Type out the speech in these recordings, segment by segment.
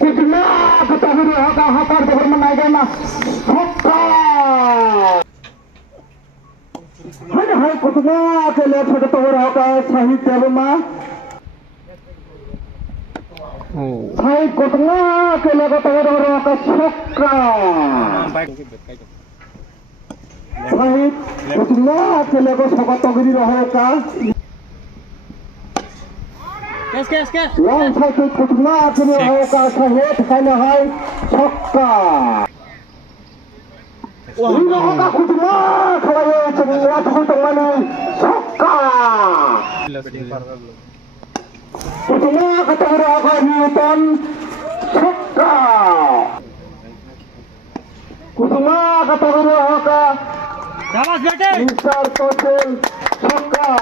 Kucingnya ketahui hakar dokter menaikkan mas. Hanya hai kucingnya kele छोटे तो hakar sahih terbema. Hai kucingnya kele ketahui hakar shokka. Hai kucingnya kele ko shokka togiri hakar. Kes. Yang satu kucingnya kele hakar sahih kena hai shokka. Ini hakar kucingnya kalau cengwa tuh mana shokka. Kucingnya ketahui hakar Newton shokka. Kucingnya ketahui hakar Shabash bete. Mister Tosil shokka.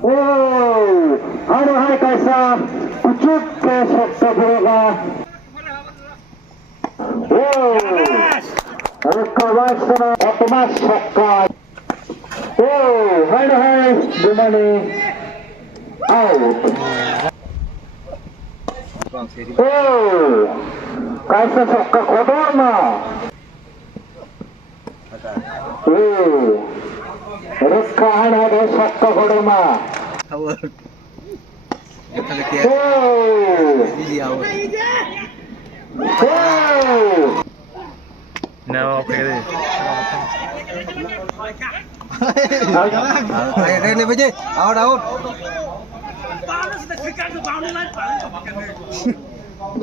Oh, hai kaisa kucuk ke shokka boga. Oh, kawas na otomas shokka. Oh, hai dumani out. Oh, kaisa shokka kodor na. Oh, rekkaan ada shokka kodor na. Oh, oh. No, okay. Ini biji, out.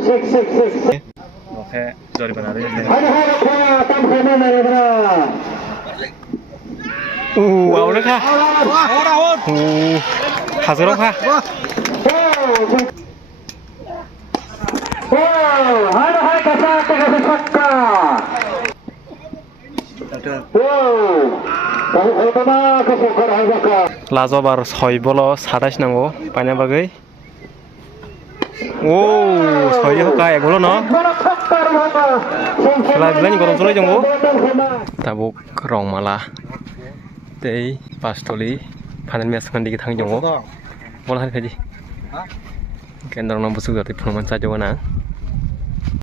Six. Oke, sorry benar ya. Ada tam sama mereka. Wow, được ha. 가스로 가. Oh, hai kasa shokka. লাজবার 6 বল 27 নাঙ্গো পাইনা বাগৈ ও 6 হকা এক বল ন খেলা দিলানি গরম চলাই যাবো তাবুক Rangmala tei pastoli panen mes kan dikit hang jongo bola han kaji kendor nomor busuk dari penuman saja wana